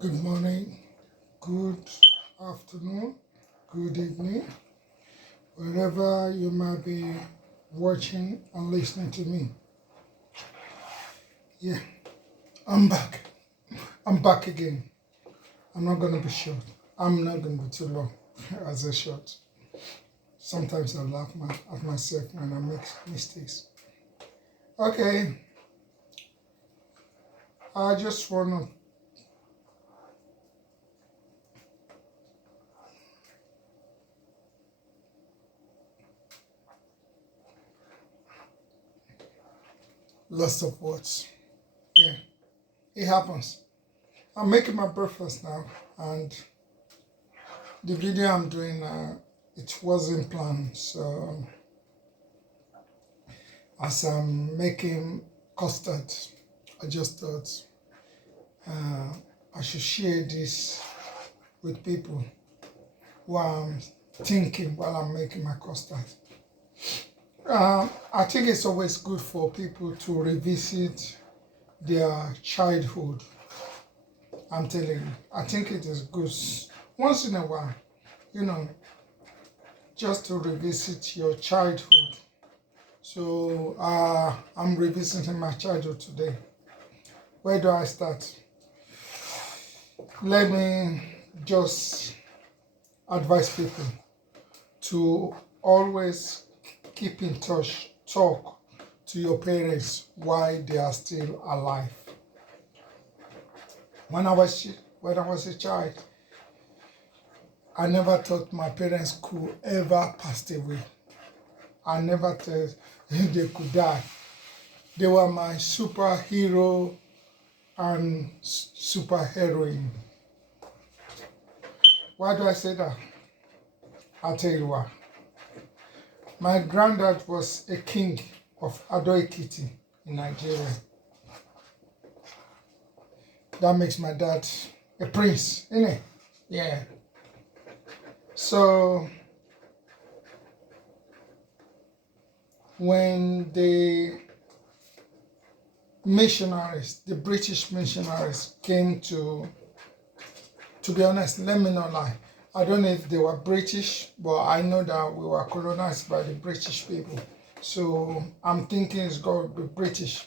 Good morning, good afternoon, good evening, wherever you might be watching and listening to me. Yeah, I'm back. I'm back again. I'm not going to be short. I'm not going to be too long as a short. Sometimes I laugh at myself when I make mistakes. Okay, I just want to lots of words. Yeah, it happens. I'm making my breakfast now, and the video I'm doing it wasn't planned. So as I'm making custard, I just thought uh, I should share this with people who I'm thinking while I'm making my custard. I think it's always good for people to revisit their childhood. I'm telling you, I think it is good once in a while, you know, just to revisit your childhood. So I'm revisiting my childhood today. Where do I start? Let me just advise people to always keep in touch, talk to your parents while they are still alive. When I was a child, I never thought my parents could ever pass away. I never thought they could die. They were my superhero and superheroine. Why do I say that? I'll tell you why. My granddad was a king of Ado Ekiti in Nigeria. That makes my dad a prince, innit? Yeah. So when the missionaries, the British missionaries came to be honest, let me not lie. I don't know if they were British, but I know that we were colonized by the British people. So I'm thinking it's going to be British.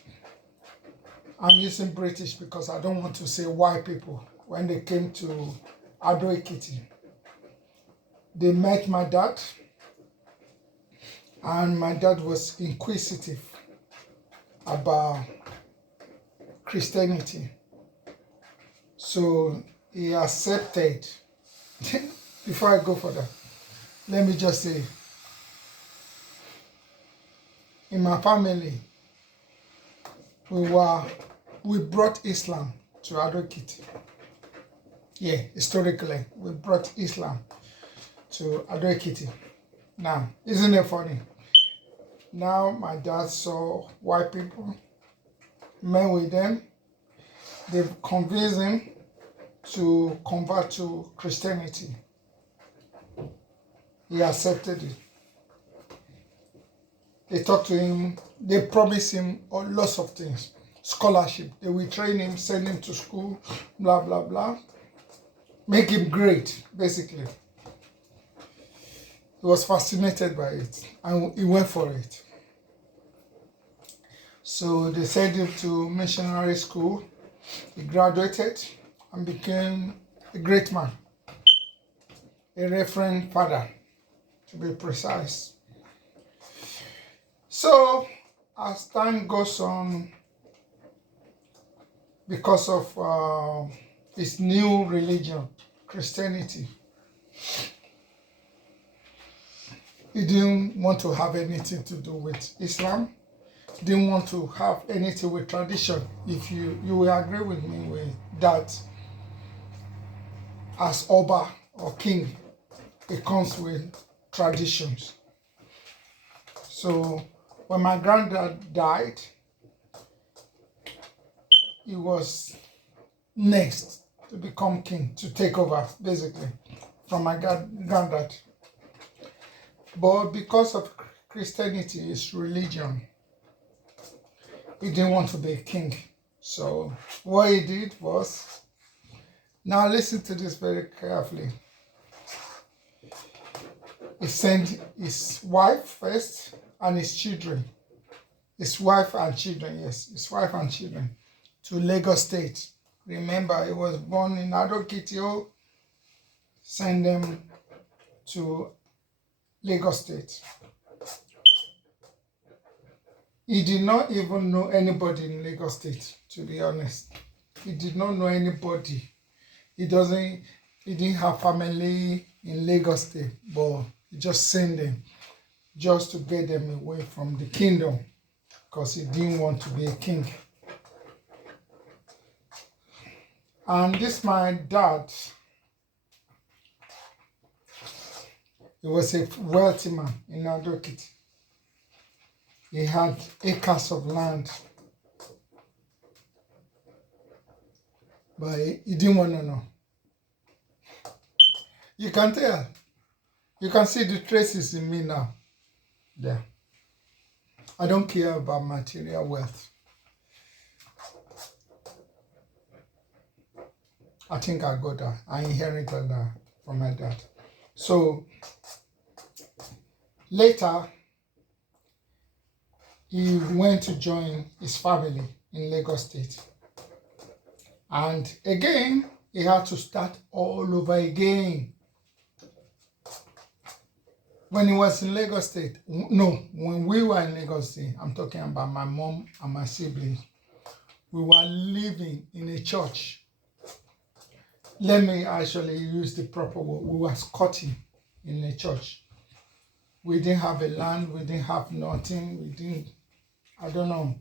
I'm using British because I don't want to say white people. When they came to Ado Ekiti, they met my dad, and my dad was inquisitive about Christianity. So he accepted. Before I go further, let me just say, in my family, we brought Islam to Ado Ekiti. Yeah, historically, we brought Islam to Ado Ekiti. Now, isn't it funny? Now my dad saw white people, met with them, they convinced him to convert to Christianity. He accepted it. They talked to him, they promised him lots of things. Scholarship, they will train him, send him to school, blah, blah, blah. Make him great, basically. He was fascinated by it, and he went for it. So they sent him to missionary school. He graduated and became a great man, a reverend father, to be precise. So as time goes on, because of his new religion, Christianity, he didn't want to have anything to do with Islam. He didn't want to have anything with tradition. If you will agree with me with that, as Oba or king, it comes with traditions. So when my granddad died, he was next to become king, to take over, basically, from my granddad. But because of Christianity, his religion, he didn't want to be a king. So what he did was Now listen to this very carefully. He sent his wife first and his children. His wife and children, yes, his wife and children to Lagos State. Remember, he was born in Adokitio. Send them to Lagos State. He did not even know anybody in Lagos State, to be honest. He did not know anybody. He didn't have family in Lagos State, but he just sent them just to get them away from the kingdom because he didn't want to be a king. And this my dad, he was a wealthy man in Adokiti. He had acres of land, but he didn't want to know. You can tell. You can see the traces in me now. Yeah. I don't care about material wealth. I think I got that. I inherited that from my dad. So later, he went to join his family in Lagos State. And again, he had to start all over again. When he was in Lagos State, when we were in Lagos State, I'm talking about my mom and my siblings, we were living in a church. Let me actually use the proper word. We were squatting in a church. We didn't have a land, we didn't have nothing, I don't know.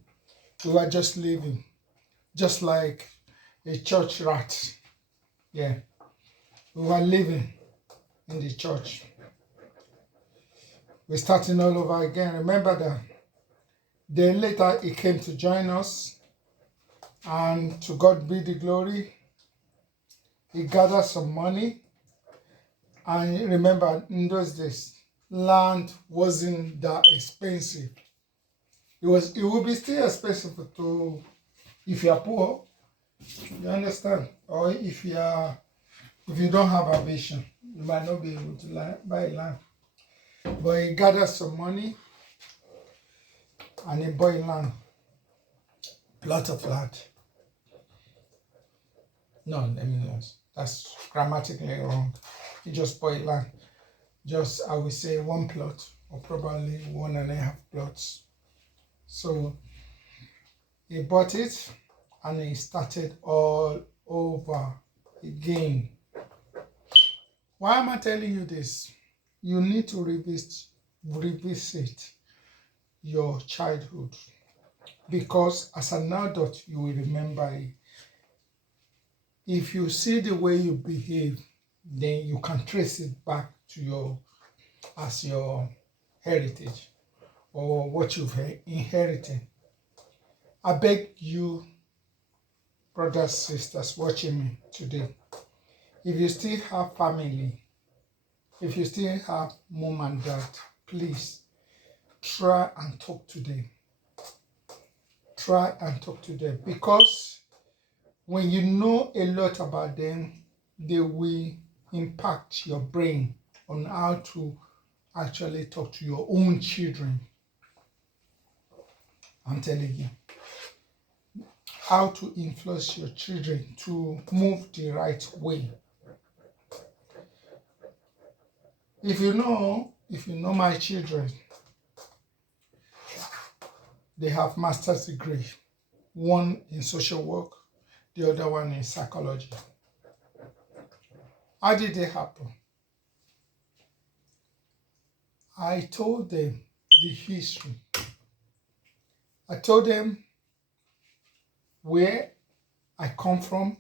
We were just living, just like a church rat. Yeah. We were living in the church. We're starting all over again. Remember that. Then later he came to join us, and to God be the glory. He gathered some money, and remember, in those days, land wasn't that expensive. It would be still expensive to if you are poor, you understand, or if you don't have a vision, you might not be able to buy land. But he gathered some money and he bought land, plot of land. No, let me know. That's grammatically wrong. He just bought land. Just, I would say, one plot, or probably 1.5 plots. So he bought it and he started all over again. Why am I telling you this? You need to revisit your childhood, because as an adult you will remember it. If you see the way you behave, then you can trace it back to your heritage or what you've inherited. I beg you, brothers, sisters watching me today, if you still have family, if you still have mom and dad, please try and talk to them. Try and talk to them, because when you know a lot about them, they will impact your brain on how to actually talk to your own children. I'm telling you, how to influence your children to move the right way. If you know my children, they have master's degree, one in social work, the other one in psychology. How did it happen? I told them the history. I told them where I come from,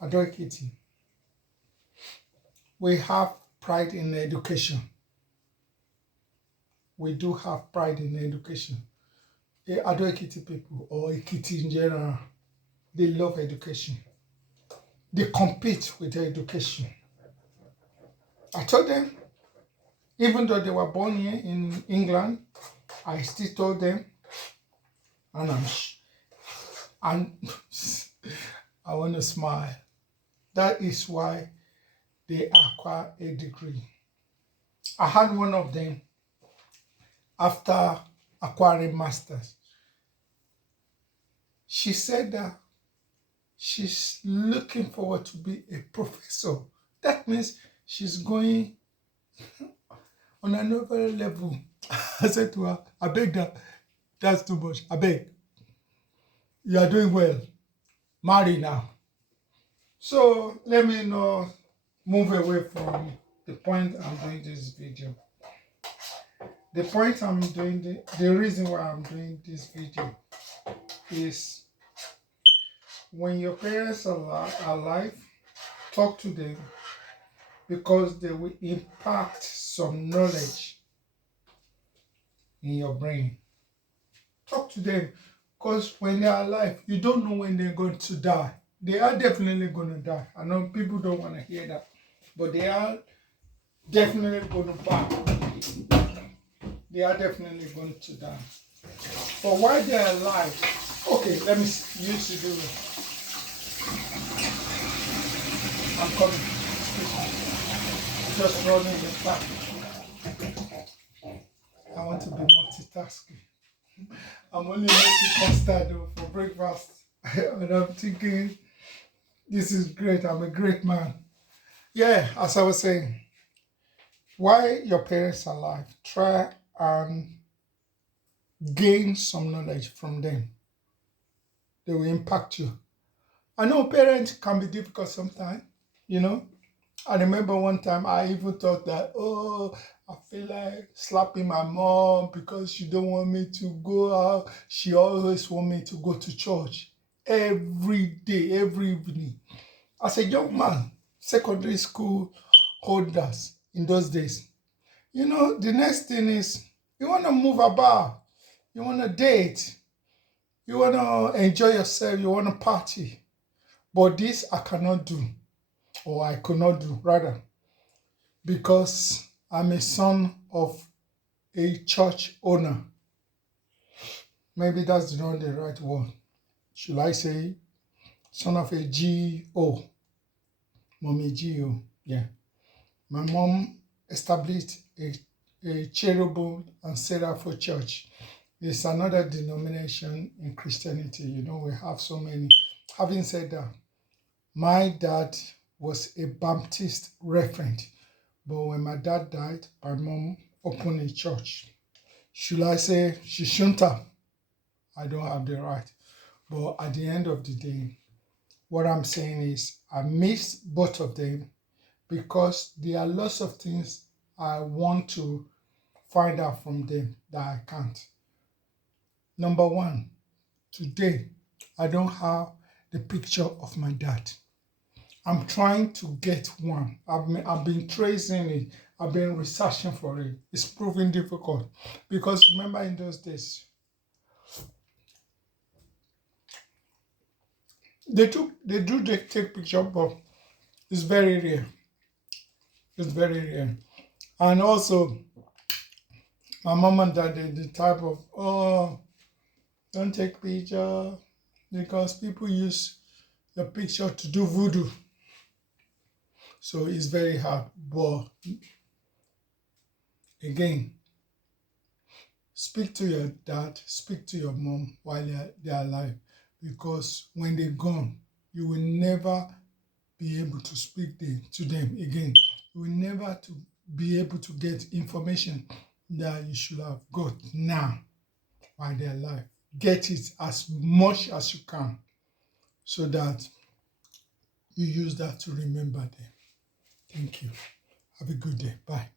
Ado-Ekiti. We have pride in education. We do have pride in education. Ado-Ekiti people, or Ekiti in general, they love education. They compete with education. I told them, even though they were born here in England, I still told them, and I want to smile. That is why they acquire a degree. I had one of them after acquiring masters. She said that she's looking forward to be a professor. That means she's going on another level. I said to her, I beg that, that's too much. I beg. You are doing well. Marry now. So let me not move away from the point I'm doing this video. The point I'm doing, the reason why I'm doing this video is when your parents are alive, talk to them because they will impact some knowledge in your brain. Talk to them because when they're alive, you don't know when they're going to die. They are definitely going to die. I know people don't want to hear that, but they are definitely going to die. They are definitely going to die. But while they're alive, okay, let me use to do it. I'm coming. Just running the back. I want to be multitasking. I'm only making custard for breakfast. And I'm thinking, this is great. I'm a great man. Yeah, as I was saying, while your parents are alive, try and gain some knowledge from them. They will impact you. I know parents can be difficult sometimes, you know. I remember one time I even thought that, oh, I feel like slapping my mom because she don't want me to go out. She always want me to go to church every day, every evening. As a young man, secondary school holders in those days, you know, the next thing is you want to move about, you want to date, you want to enjoy yourself, you want to party. But this I cannot do, or I could not do, rather, because I'm a son of a church owner. Maybe that's not the right word. Should I say son of a GO? Mommy GO, yeah. My mom established a cherubim and seraphim church. It's another denomination in Christianity. You know, we have so many. Having said that, my dad was a Baptist reverend. But when my dad died, my mom opened a church. Should I say she shouldn't have? I don't have the right. But at the end of the day, what I'm saying is I miss both of them because there are lots of things I want to find out from them that I can't. Number one, today I don't have the picture of my dad. I'm trying to get one. I've been tracing it. I've been researching for it. It's proving difficult because remember in those days, they take picture, but it's very rare. It's very rare. And also, my mom and dad, the type of, oh, don't take picture because people use the picture to do voodoo. So it's very hard. But again, speak to your dad, speak to your mom while they're alive. Because when they're gone, you will never be able to speak to them again. You will never to be able to get information that you should have got now while they're alive. Get it as much as you can so that you use that to remember them. Thank you. Have a good day. Bye.